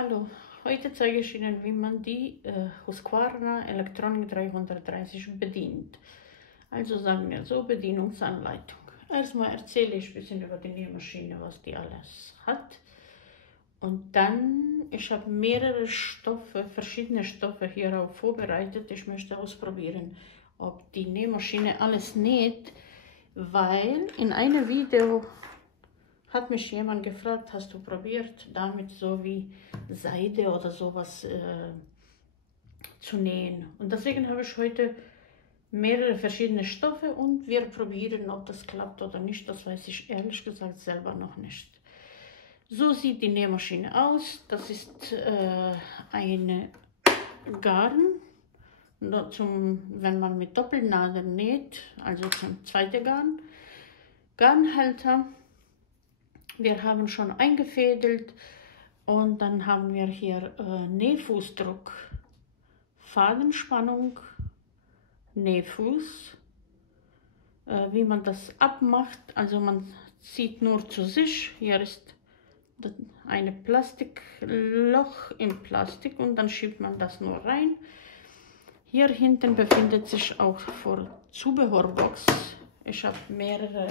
Hallo, heute zeige ich Ihnen, wie man die Husqvarna Electronic 330 bedient. Also sagen wir so, Bedienungsanleitung. Erstmal erzähle ich ein bisschen über die Nähmaschine, was die alles hat. Und dann, ich habe mehrere Stoffe, verschiedene Stoffe hierauf vorbereitet. Ich möchte ausprobieren, ob die Nähmaschine alles näht, weil in einem Video hat mich jemand gefragt, hast du probiert, damit so wie Seide oder sowas zu nähen. Und deswegen habe ich heute mehrere verschiedene Stoffe und wir probieren, ob das klappt oder nicht. Das weiß ich ehrlich gesagt selber noch nicht. So sieht die Nähmaschine aus. Das ist eine Garn, wenn man mit Doppelnadel näht, also zum zweiten Garn. Garnhalter. Wir haben schon eingefädelt und dann haben wir hier Nähfußdruck, Fadenspannung, Nähfuß, wie man das abmacht. Also man zieht nur zu sich. Hier ist ein Plastikloch im Plastik und dann schiebt man das nur rein. Hier hinten befindet sich auch vor Zubehörbox. Ich habe mehrere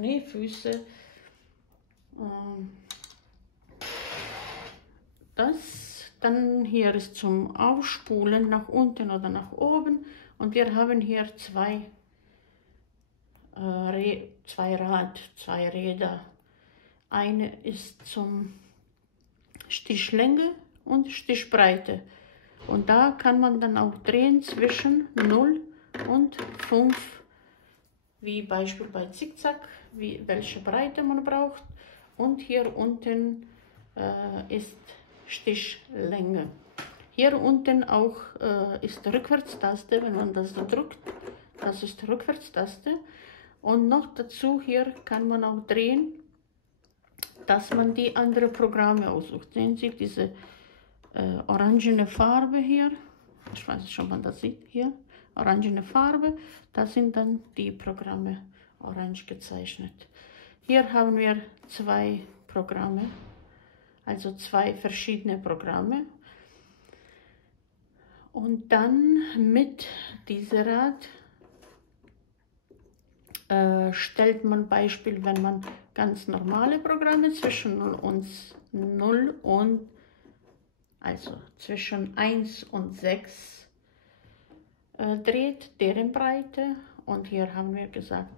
Nähfüße. Dann hier ist zum Aufspulen nach unten oder nach oben und wir haben hier zwei Räder. Eine ist zum Stichlänge und Stichbreite und da kann man dann auch drehen zwischen 0 und 5, wie Beispiel bei Zickzack, welche Breite man braucht. Und hier unten ist Stichlänge. Hier unten auch ist Rückwärtstaste, wenn man das so drückt. Das ist Rückwärtstaste. Und noch dazu hier kann man auch drehen, dass man die anderen Programme aussucht. Sehen Sie diese orangene Farbe hier? Ich weiß nicht, ob man das sieht hier. Orangene Farbe, das sind dann die Programme orange gezeichnet. Hier haben wir zwei Programme, also zwei verschiedene Programme. Und dann mit diesem Rad stellt man Beispiel, wenn man ganz normale Programme zwischen 0 und also zwischen 1 und 6 dreht, deren Breite. Und hier haben wir gesagt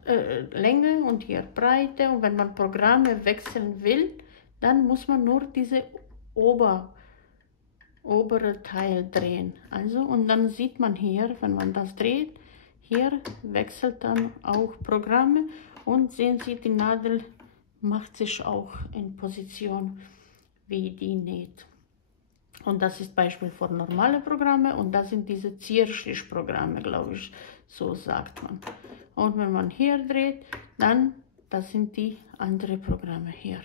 Länge und hier Breite. Und wenn man Programme wechseln will, dann muss man nur diese obere Teil drehen. Also und dann sieht man hier, wenn man das dreht, hier wechselt dann auch Programme. Und sehen Sie, die Nadel macht sich auch in Position, wie die näht. Und das ist Beispiel für normale Programme und das sind diese Zierstichprogramme, glaube ich, so sagt man. Und wenn man hier dreht, dann, das sind die anderen Programme hier.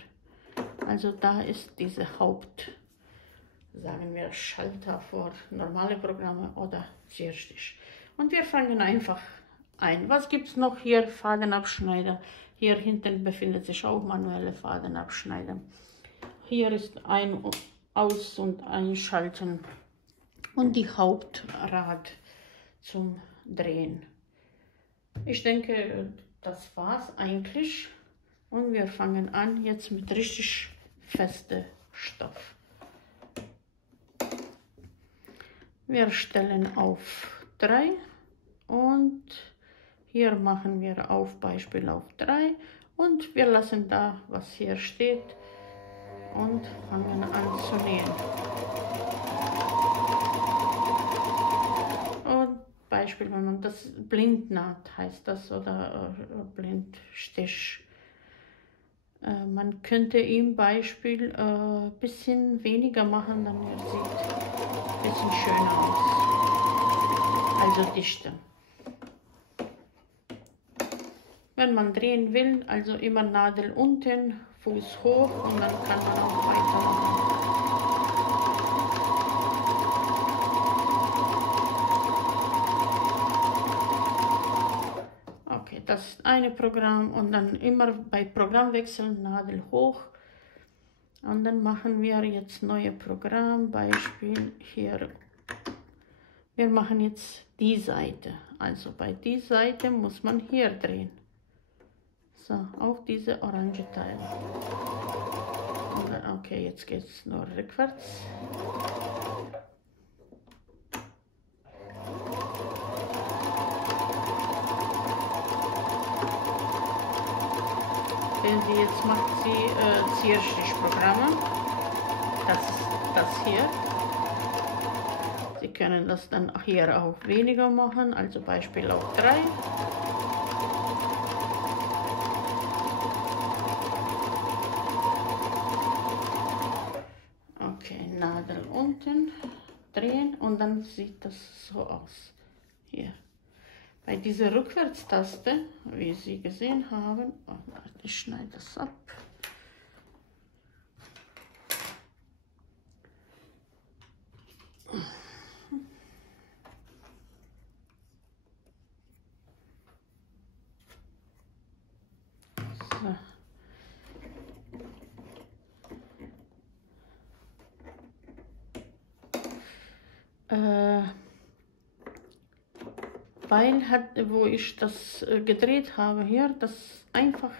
Also da ist diese sagen wir, Schalter für normale Programme oder Zierstich. Und wir fangen einfach ein. Was gibt es noch hier? Fadenabschneider. Hier hinten befindet sich auch manuelle Fadenabschneider. Hier ist ein Aus- und Einschalten und die Hauptrad zum Drehen. Ich denke, das war's eigentlich und wir fangen an jetzt mit richtig festem Stoff. Wir stellen auf 3 und hier machen wir auf Beispiel auf 3 und wir lassen da, was hier steht, und fangen an zu nähen. Und Beispiel, wenn man das Blindnaht heißt das oder Blindstich. Man könnte im Beispiel ein bisschen weniger machen, dann sieht ein bisschen schöner aus. Also dichter. Wenn man drehen will, also immer Nadel unten, Fuß hoch und dann kann man auch weitermachen. Okay, das ist eine Programm und dann immer bei Programm wechseln, Nadel hoch. Und dann machen wir jetzt neue Programm, Beispiel hier. Wir machen jetzt die Seite. Also bei die Seite muss man hier drehen. So, auf diese orange Teil. Und dann, okay, jetzt geht es nur rückwärts. Sehen Sie, jetzt macht sie Zierstichprogramme. Das ist das hier. Sie können das dann hier auch weniger machen, also Beispiel auf 3. Okay, Nadel unten drehen und dann sieht das so aus. Hier. Bei dieser Rückwärtstaste, wie Sie gesehen haben, ich schneide das ab. So. Weil wo ich das gedreht habe hier, das einfach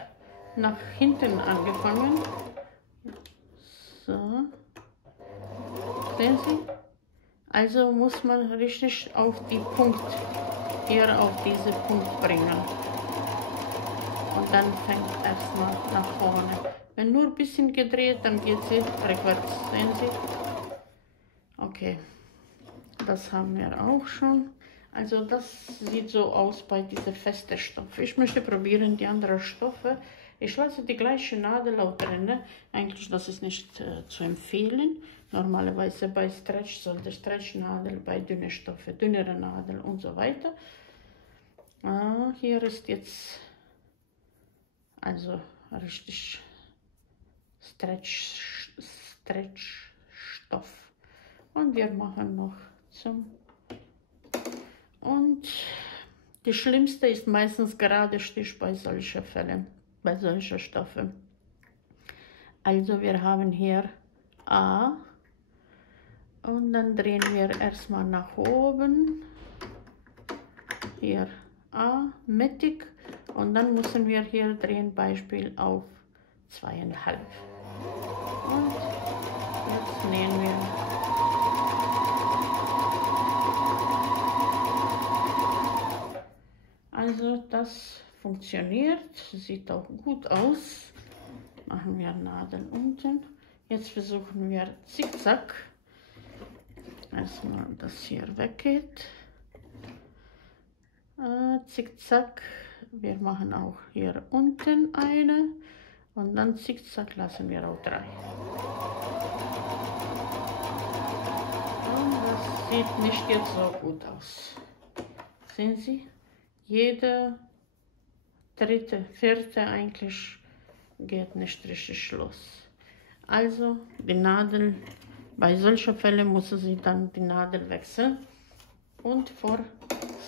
nach hinten angefangen. So. Sehen Sie? Also muss man richtig auf die Punkt, hier auf diese Punkt bringen. Und dann fängt erstmal nach vorne. Wenn nur ein bisschen gedreht, dann geht sie rückwärts. Sehen Sie? Okay. Das haben wir auch schon. Also das sieht so aus bei dieser festen Stoff. Ich möchte probieren die anderen Stoffe. Ich lasse die gleiche Nadel auch drin. Eigentlich das ist nicht zu empfehlen. Normalerweise bei Stretch sollte Stretchnadel, bei dünnen Stoffe, dünnere Nadel und so weiter. Hier ist jetzt also richtig Stretchstoff. Und wir machen noch zum. Und die schlimmste ist meistens gerade Stich bei solchen Fällen, bei solchen Stoffen. Also wir haben hier A und dann drehen wir erstmal nach oben. Hier A, mittig und dann müssen wir hier drehen, Beispiel auf 2,5. Und jetzt nähen wir. Also das funktioniert, sieht auch gut aus. Machen wir Nadeln unten. Jetzt versuchen wir Zickzack. Erstmal, dass hier weggeht. Zickzack. Wir machen auch hier unten eine. Und dann Zickzack lassen wir auch 3. Und das sieht nicht jetzt so gut aus. Sehen Sie? Jede dritte, vierte eigentlich geht nicht richtig los. Also die Nadel, bei solchen Fällen muss sie dann die Nadel wechseln und vor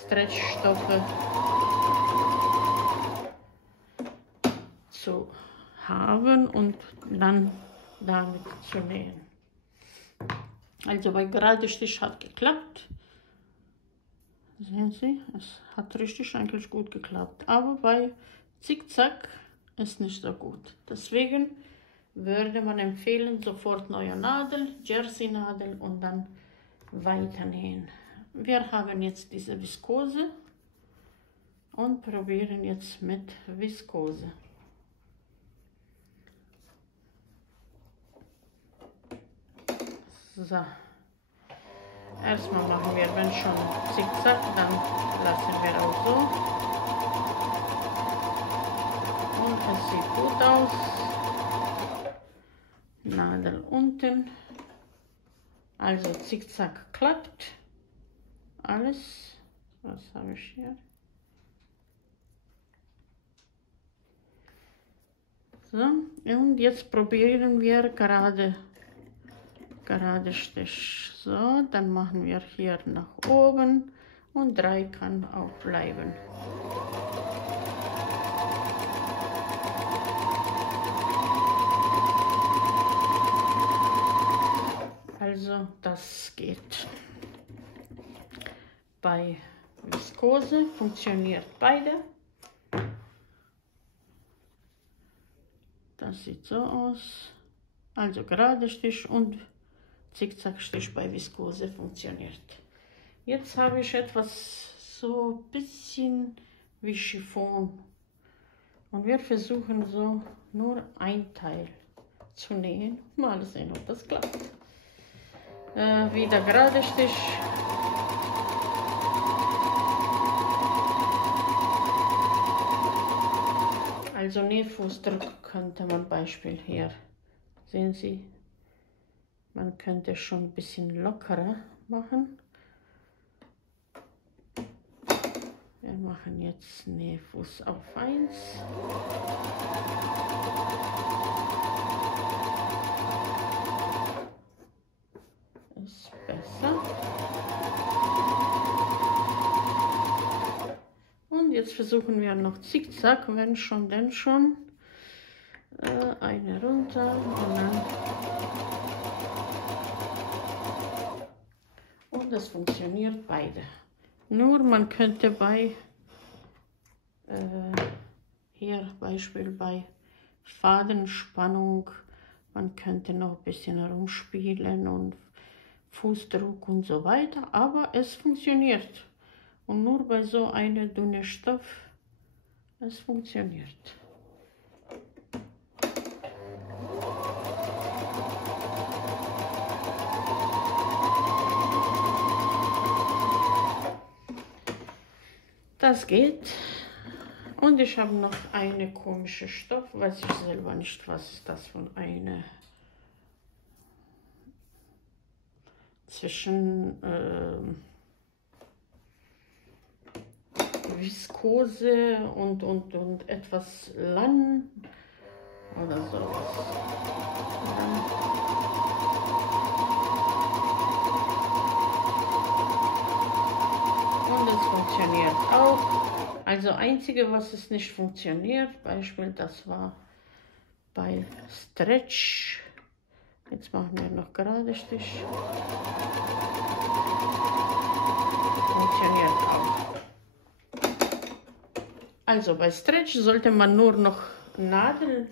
Stretchstoffe zu haben und dann damit zu nähen. Also bei gerade Stich hat geklappt. Sehen Sie, es hat richtig eigentlich gut geklappt. Aber bei Zickzack ist nicht so gut. Deswegen würde man empfehlen, sofort neue Nadel, Jersey-Nadel und dann weiter nähen. Wir haben jetzt diese Viskose und probieren jetzt mit Viskose. So. Erstmal machen wir, wenn schon Zickzack, dann lassen wir auch so. Und es sieht gut aus. Nadel unten. Also Zickzack klappt. Alles. Was habe ich hier? So, und jetzt probieren wir gerade Stich. So, dann machen wir hier nach oben und 3 kann auch bleiben. Also das geht. Bei Viskose funktioniert beide. Das sieht so aus. Also gerade Stich und Zickzackstich bei Viskose funktioniert. Jetzt habe ich etwas so ein bisschen wie Chiffon. Und wir versuchen so nur ein Teil zu nähen. Mal sehen, ob das klappt. Wieder gerade Stich. Also Nähfußdruck könnte man Beispiel hier. Sehen Sie, man könnte schon ein bisschen lockerer machen. Wir machen jetzt Nähfuß auf 1. Ist besser. Und jetzt versuchen wir noch Zickzack, wenn schon, denn schon. Eine runter und dann. Und das funktioniert beide. Nur man könnte bei, hier Beispiel bei Fadenspannung, man könnte noch ein bisschen herumspielen und Fußdruck und so weiter, aber es funktioniert. Und nur bei so einem dünnen Stoff, es funktioniert. Das geht. Und ich habe noch eine komische Stoff, weiß ich selber nicht, was ist das von eine zwischen Viskose und etwas Lamm oder sowas. Und es funktioniert auch. Also einzige, was es nicht funktioniert, Beispiel, das war bei Stretch. Jetzt machen wir noch gerade Stich. Funktioniert auch. Also bei Stretch sollte man nur noch Nadel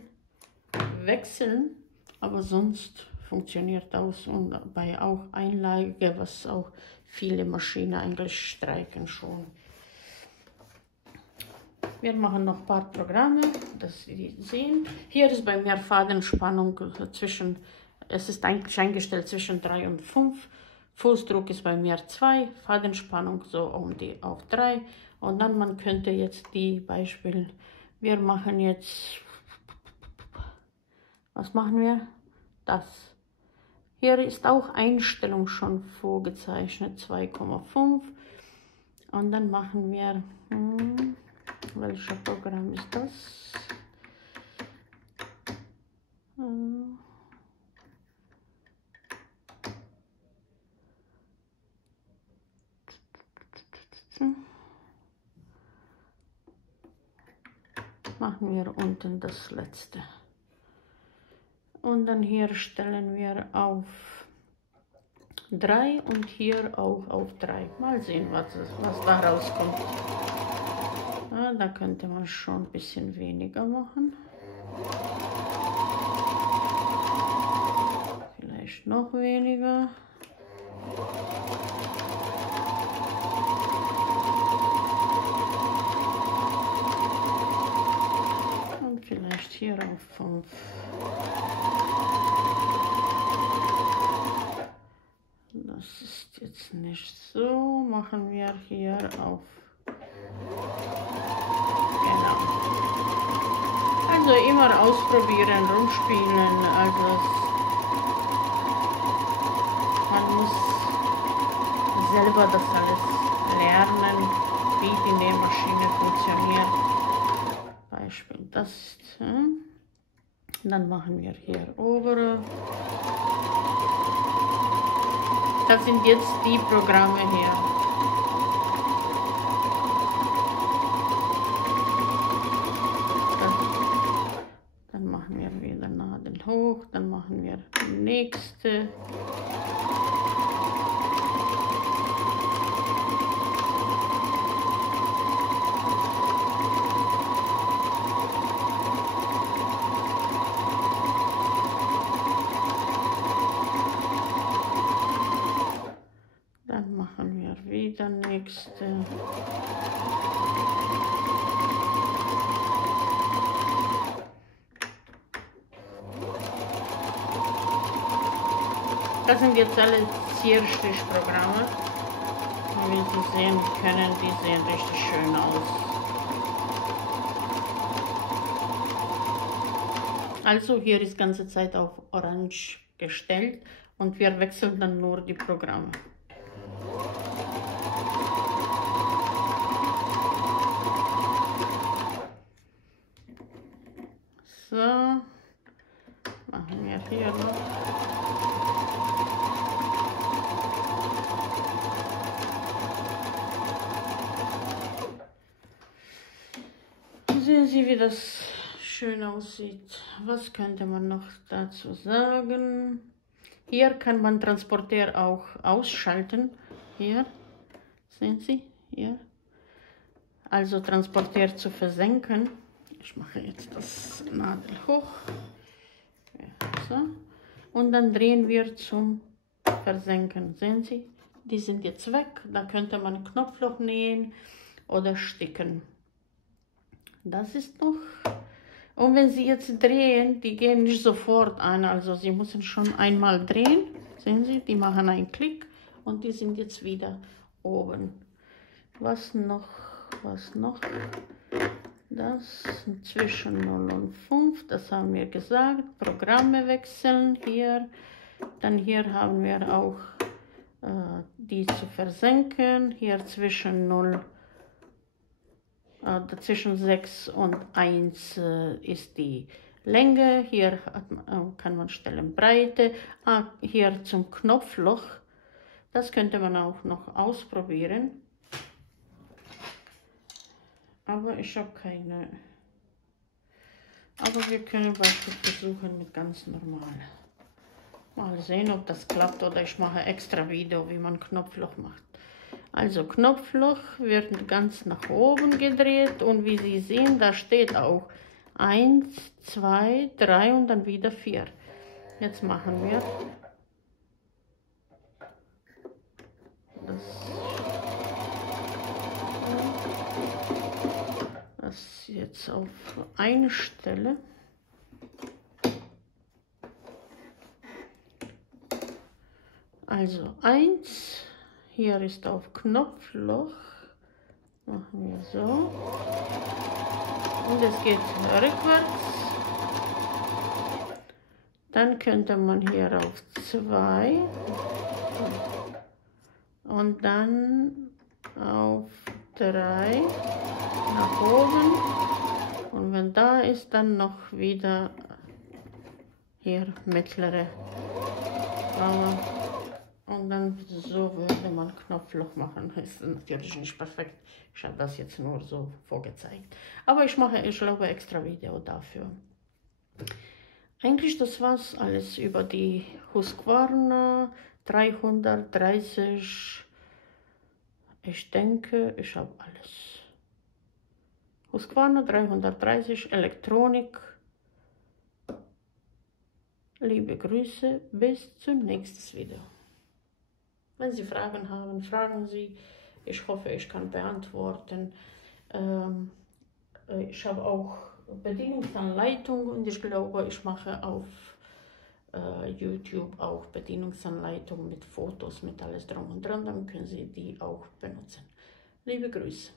wechseln, aber sonst funktioniert das. Und bei auch Einlage, was auch viele Maschinen eigentlich streiken schon. Wir machen noch ein paar Programme, dass Sie sehen. Hier ist bei mir Fadenspannung zwischen, es ist eigentlich eingestellt zwischen 3 und 5. Fußdruck ist bei mir 2, Fadenspannung so um die auf 3. Und dann man könnte jetzt die Beispiele, wir machen jetzt, was machen wir? Das. Hier ist auch Einstellung schon vorgezeichnet, 2,5. Und dann machen wir, welches Programm ist das? Machen wir unten das letzte. Und dann hier stellen wir auf 3 und hier auch auf 3. Mal sehen, was da rauskommt. Ja, da könnte man schon ein bisschen weniger machen. Vielleicht noch weniger. Und vielleicht hier auf 5. Das ist jetzt nicht so. Machen wir hier auf. Genau. Also immer ausprobieren, rumspielen. Also man muss selber das alles lernen, wie die Nähmaschine funktioniert. Beispiel das. Dann machen wir hier obere. Das sind jetzt die Programme hier. Dann machen wir wieder Nadel hoch, dann machen wir nächste. machen wir wieder nächste. Das sind jetzt alle Zierstichprogramme. Wie Sie sehen können, die sehen richtig schön aus. Also hier ist die ganze Zeit auf Orange gestellt und wir wechseln dann nur die Programme. So, machen wir hier noch. Sehen Sie, wie das schön aussieht. Was könnte man noch dazu sagen? Hier kann man Transporteur auch ausschalten. Hier, sehen Sie, hier. Also Transporteur zu versenken. Ich mache jetzt das Nadel hoch. So. Und dann drehen wir zum Versenken. Sehen Sie, die sind jetzt weg. Da könnte man Knopfloch nähen oder sticken. Das ist noch. Und wenn Sie jetzt drehen, die gehen nicht sofort an, also Sie müssen schon einmal drehen. Sehen Sie, die machen einen Klick und die sind jetzt wieder oben. Was noch? Was noch? Das zwischen 0 und 5, das haben wir gesagt. Programme wechseln hier. Dann hier haben wir auch die zu versenken. Hier zwischen 0 zwischen 6 und 1 ist die Länge, hier kann man stellen Breite, hier zum Knopfloch, das könnte man auch noch ausprobieren, aber ich habe keine, aber wir können beispielsweise versuchen mit ganz normal. Mal sehen, ob das klappt oder ich mache extra Video, wie man Knopfloch macht. Also Knopfloch wird ganz nach oben gedreht und wie Sie sehen, da steht auch 1, 2, 3 und dann wieder 4. Jetzt machen wir das jetzt auf eine Stelle. Also 1. Hier ist auf Knopfloch, machen wir so und es geht rückwärts. Dann könnte man hier auf 2 und dann auf 3 nach oben und wenn da ist, dann noch wieder hier mittlere und dann so würde man Knopfloch machen. Das ist natürlich nicht perfekt. Ich habe das jetzt nur so vorgezeigt. Aber ich glaube, extra Video dafür. Eigentlich das war's alles über die Husqvarna 330. Ich denke, ich habe alles. Husqvarna 330 Elektronik. Liebe Grüße, bis zum nächsten Video. Wenn Sie Fragen haben, fragen Sie. Ich hoffe, ich kann beantworten. Ich habe auch Bedienungsanleitung und ich glaube, ich mache auf YouTube auch Bedienungsanleitung mit Fotos, mit alles drum und dran. Dann können Sie die auch benutzen. Liebe Grüße.